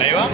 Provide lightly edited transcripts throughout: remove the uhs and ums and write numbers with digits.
ലൈവാ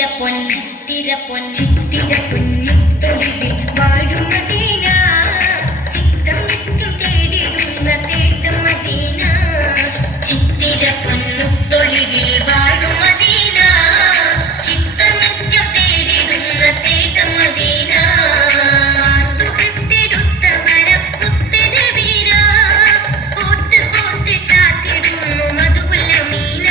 ചിത്തിരപ്പൊന്നിത്തൊളിവിൽ വാഴും മദീന, ചിത്തം നിത്യം തേടിടുന്ന തേട്ടം മദീന. ചിത്തിരപ്പൊന്നിത്തൊളിവിൽ വാഴും മദീന, ചിത്തം നിത്യം തേടിടുന്ന തേട്ടം മദീന. തുകത്തെടുത്ത വരം മുത്തനബീന, കോത്ത് കോത്ത് ചാത്തിടുന്നു മധുകുല മീന.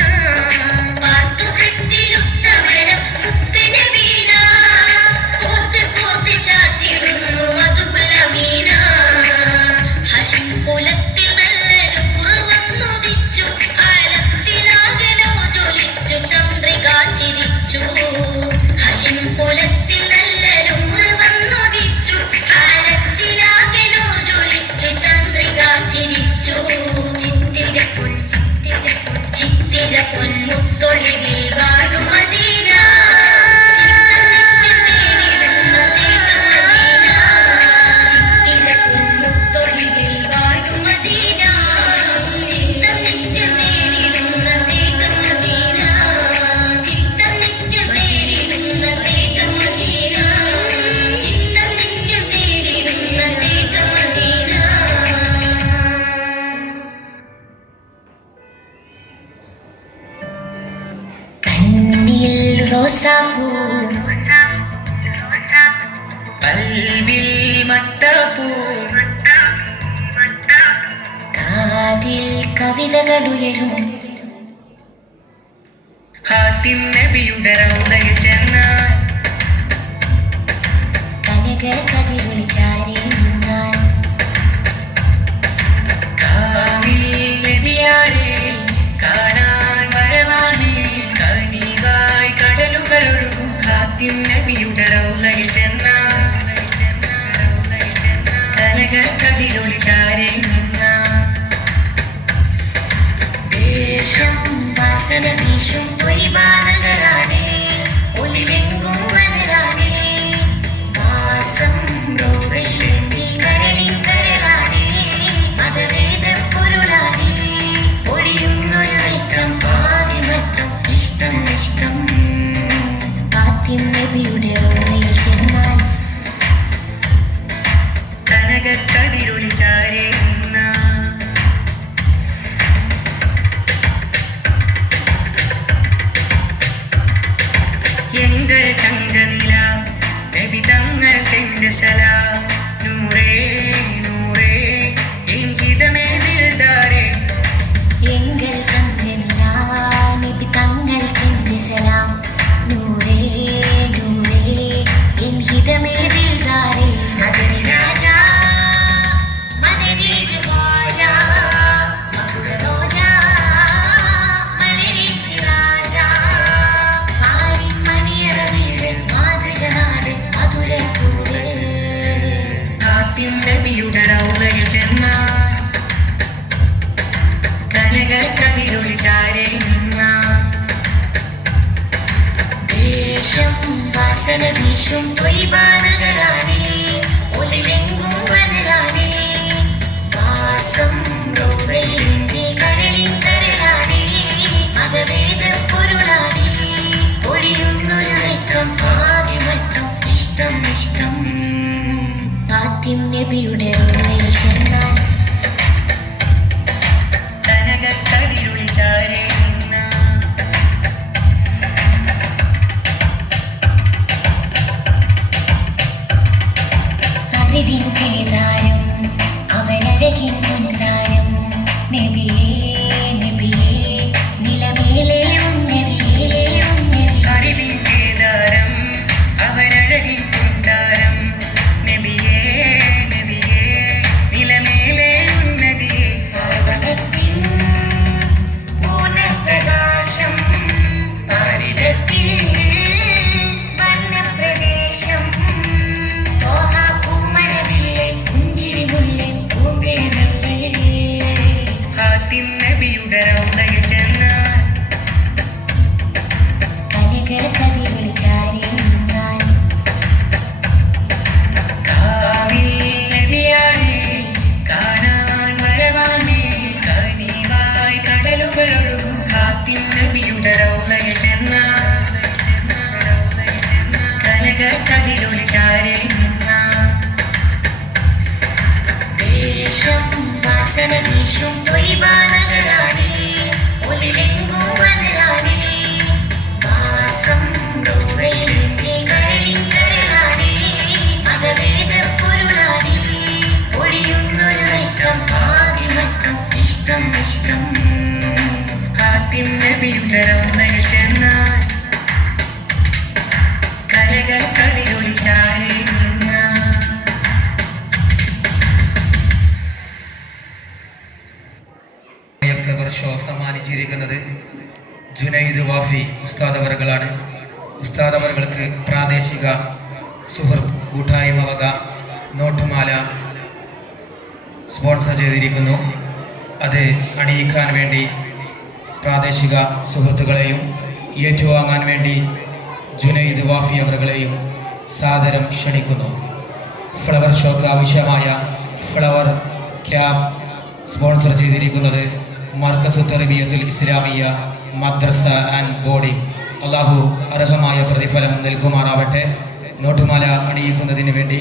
വാർത്തുകത്തിലുത്ത വരം മുത്തനബീന, കോത്ത് കോത്ത് ചാത്തിടുന്നു മധുകുല മീന. ഹശം കുലത്തിൽ നല്ലൊരു കുറവന്നുദിച്ചു, ആലത്തിലാകലോ ജ്വലിച്ചു ചന്ദ്രിക ചിരിച്ചു. ഹശം കുലത്തിൽ നല്ലൊരു കുറവന്നുദിച്ചു, ആലത്തിലാകലോ ജ്വലിച്ചു ചന്ദ്രിക ചിരിച്ചു. ചിത്തിരപ്പൊൻമുത്തൊളിവിൽ വാഴും മദീന, ചിത്തം നിത്യം തേടിടുന്ന തേട്ടം മദീന. ചിത്തിരപ്പൊൻമുത്തൊളിവിൽ വാഴും മദീന, ചിത്തം നിത്യം തേടിടുന്ന തേട്ടം മദീന. ചിത്തം നിത്യം തേടിടുന്ന തേട്ടം മദീന. ചിത്തം നിത്യം തേടിടുന്ന തേട്ടം മദീന. കണ്ണിൽ റോസാപ്പൂ, കൽവിൽ മത്താപ്പൂ, കാതിൽ കവിതകളുയരും. ഹാത്തിം നബിയുടെ റൗളയിൽ ചെന്നാൽ കനക കതിരുളി ചാരി നിന്നാൽ, കാവിൽ നബിയാരെ കാണാൻ വരവാണി. കനിവായി കടലുകൾ ഒഴുകും ഹാത്തിം നബിയുടെ റൗളയിൽ ചെന്നാൽ, കനക കതിരൊളി ചാരി നിന്നാൽ. ദേശം വാസന വീശും പൊയ്വാനകരാണേ, ഒളിലെങ്കും വനരാണേ. വാസം റോവയിലെത്തി കരളിൻ കരളാണേ, മതവേദ പൊരുളാണേ. ഒഴിയുന്നൊരു ഐക്യം പാതി മറ്റും ഇഷ്ടം ഇഷ്ടം. ഹാത്തിം നബിയുടെ റൗളയിൽ ചെന്നാൽ, കനക കതിരൊളി ചാരി നിന്നാൽ. എങ്കൽ തങ്കനില നബി തങ്ങൾ തെന്റെ സലാം. നൂറേ നൂറേ എങ്കിതമേ ദിൽദാരേ. എങ്കൽ തങ്കനില നബി തങ്ങൾ തെന്റെ സലാം. നൂറേ നൂറേ എൻ ഹിതമേ ദിൽദാരേ. മദനി രാജാ മദനി ഖവാജാ, മധുര റോജാ മലരി സിറാജാ. പാരിൻ മണിയറ വീട് മാതൃക നാട് മധുരക്കൂട്. ഹാത്തിം നബിയുടെ റൗളയിൽ ചെന്നാൽ, കനക കതിരൊളി ചാരി നിന്നാൽ. ദേശം വാസന വീശും പൊയ്വാനകരാണേ, ഒളിലെങ്കും വനരാണേ. വാസം റോവയിലെത്തി കരളിൻ കരളാണേ, മതവേദ പൊരുളാണേ. ഒഴിയുന്നൊരു ഐക്യം പാതി മറ്റും ഇഷ്ടം ഇഷ്ടം. ഹാത്തിം നബിയുടെ റൗളയിൽ ചെന്നാൽ, കനക കതിരൊളി ചാരി നിന്നാൽ. അറിവിൻ കേദാരം അവനഴകിൻ പൊൻതാരം. നബിയേ നബിയേ നിലമേലെയും നബിയേലെയും നബി. അറിവിൻ കേദാരം അവനഴകിൻ കുന്താരം. നബിയേ നബിയേ ഉസ്താദ് അവറുകളാണ്. ഉസ്താദ് അവറുകൾക്ക് പ്രാദേശിക സുഹൃത്ത് കൂട്ടായ്മ വക നോട്ടുമാല സ്പോൺസർ ചെയ്തിരിക്കുന്നു. അത് അണിയിക്കാൻ വേണ്ടി പ്രാദേശിക സുഹൃത്തുക്കളെയും ഏറ്റുവാങ്ങാൻ വേണ്ടി ജുനൈദ് വാഫി അവറുകളെയും സാദരം ക്ഷണിക്കുന്നു. ഫ്ലവർ ഷോക്ക് ആവശ്യമായ ഫ്ലവർ ക്യാബ് സ്പോൺസർ ചെയ്തിരിക്കുന്നത് മർക്കസു തർബിയത്തുൽ ഇസ്ലാമിയ മദ്രസ ആൻഡ് ബോർഡിംഗ്. അള്ളാഹു അർഹമായ പ്രതിഫലം നൽകുമാറാവട്ടെ. നോട്ടുമാല അണിയിക്കുന്നതിന് വേണ്ടി